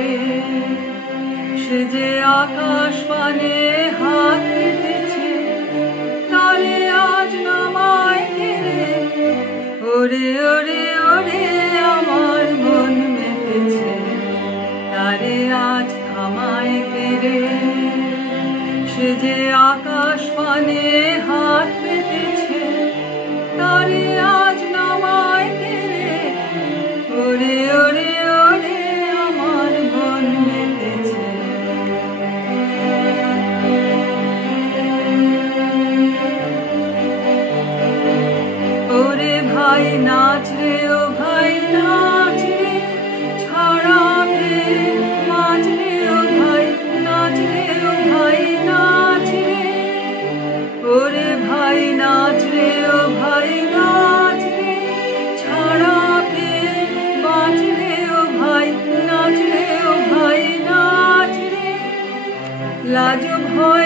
রে, সে যে আকাশ পানে হাত পেতেছে, তারে আজ নামায় কে রে? ওরে ওরে ওরে আমার মন মেতেছে, তারে আজ থামায় কে রে? সে যে আকাশ পানে হাত পেতেছে, তারে আজ নামায় কে রে? ওরে ওরে ওরে আমার মন মেতেছে। ওরে ভাই নাচ রে, ও ভাই নাচ রে, ছড়া ফের মাছ রে, ও ভাই নাচ রে, ও ভাই নাচ রে। ওরে ভাই নাচ রে, ও ভাই নাচ রে, ছড়া ফের মাছ রে, ও ভাই নাচ রে, ও ভাই নাচ রে। লাজ ভয়